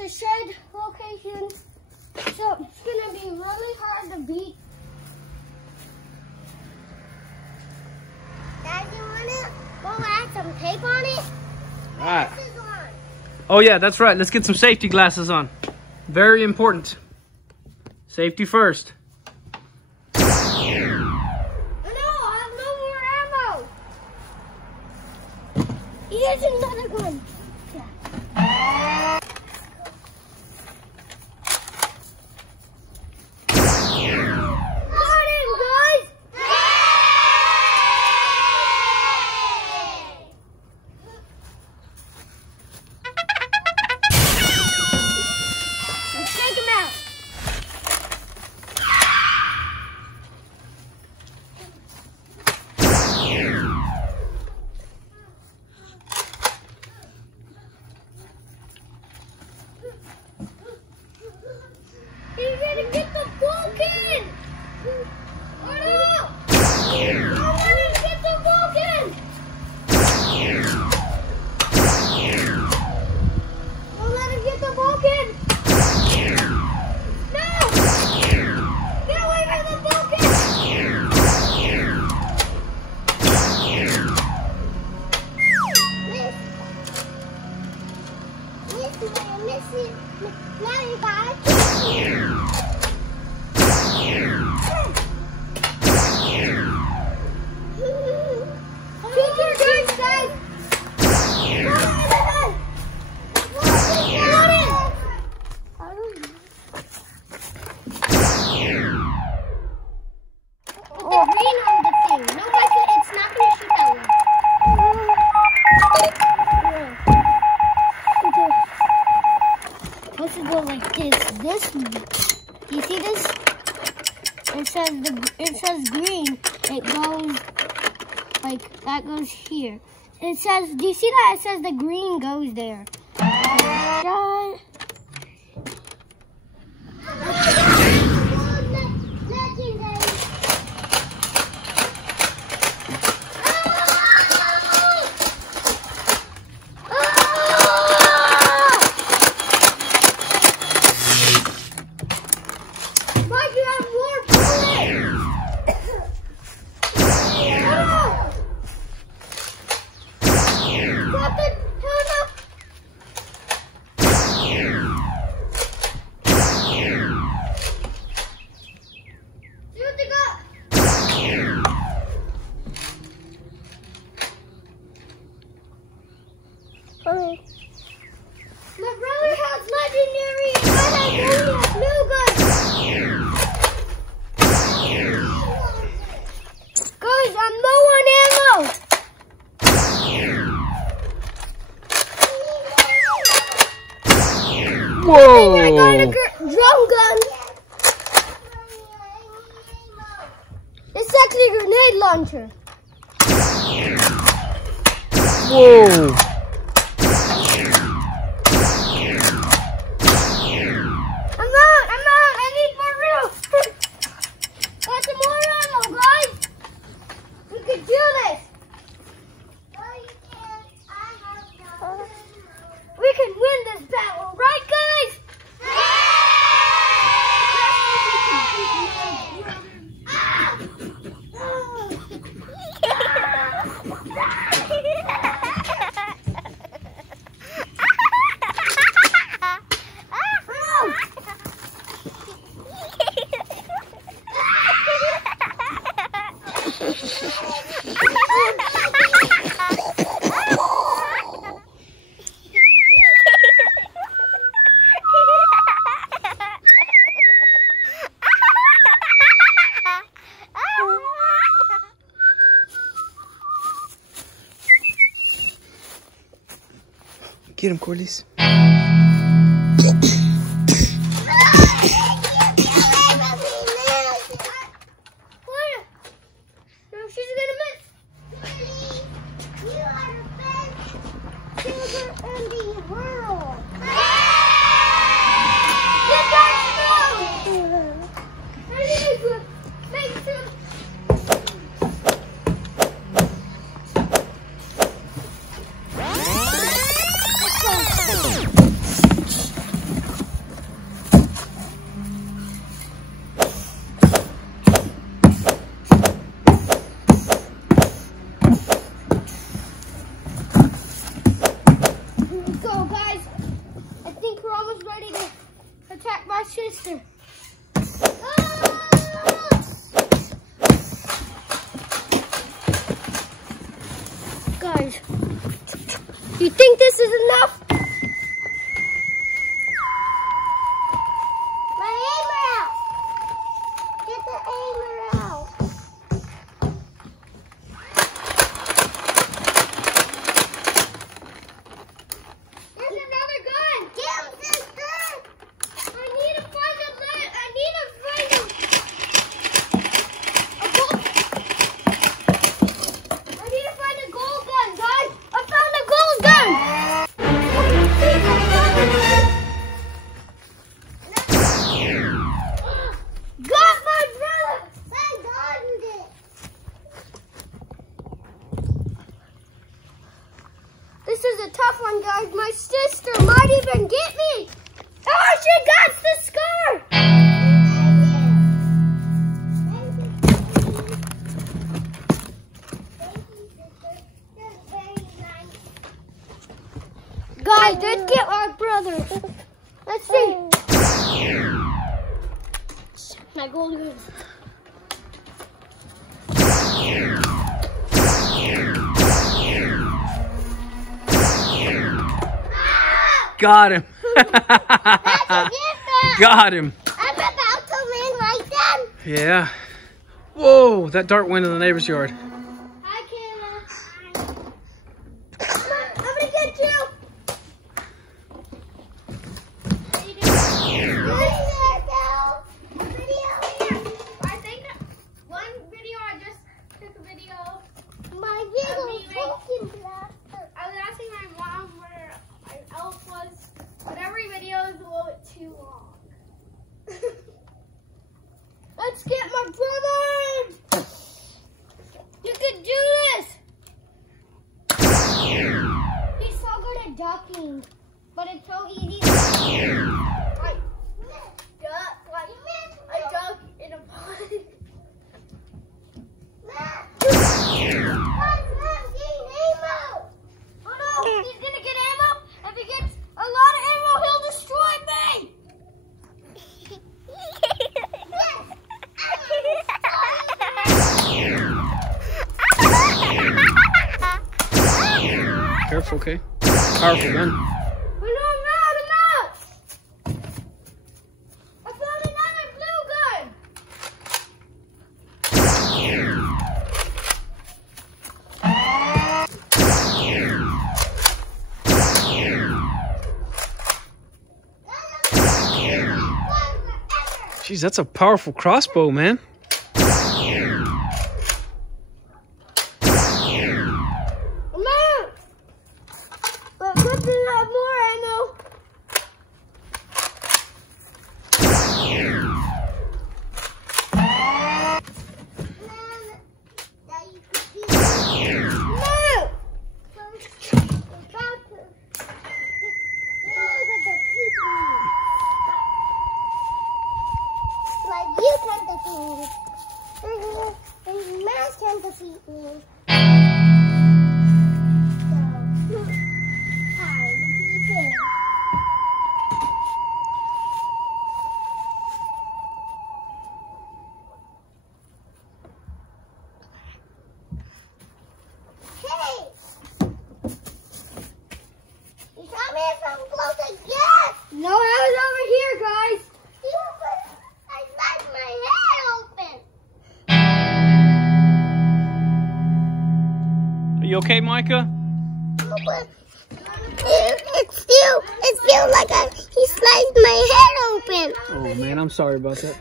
It's a shed location, so it's gonna be really hard to beat. Dad, you wanna go add some tape on it? All right. Oh yeah, that's right. Let's get some safety glasses on. Very important. Safety first. No, I have no more ammo. Here's another gun. You see this? It says green. It goes like that goes here. It says, do you see that? It says the green goes there. God. My brother has legendary and I have new guns. Guys, I'm low on ammo. Whoa! I got a drum gun. It's actually a grenade launcher. Whoa! Get him, Koralise. She's gonna miss. You are the best children in the world. You guys know. I need to make some. sister. Guys, you think this is enough? My aimer out! Get the aimer out! There's another gun! Get him, sister! I need to find a gold. I need to find a gold gun, guys! I found a gold gun! Got my brother! I gotten it! This is a tough one, guys. My sister might even get me! Oh, she got the scar! Guys, let's get our brother. Let's see. My gold gun. Got him. Got him. I'm about to win right then. Yeah. Whoa, that dart went in the neighbor's yard. Hi, Kayla. Come on, I'm gonna get you. I think that one video I just took a video. My little pumpkin blaster. I was asking my mom where my elf was, but every video is a little bit too long. Let's get my brother! You can do this! He's so good at ducking, but it's so easy to I duck in a pond. Oh no, he's gonna get ammo. If he gets a lot of ammo, he'll destroy me! Careful, okay? Powerful gun. I know I'm out. I found another blue gun. Jeez, that's a powerful crossbow, man. I'm out. But good to have more ammo. No, I was over here, guys. I left my head open. Are you okay, Micah? It feels like he sliced my head open. Oh man, I'm sorry about that.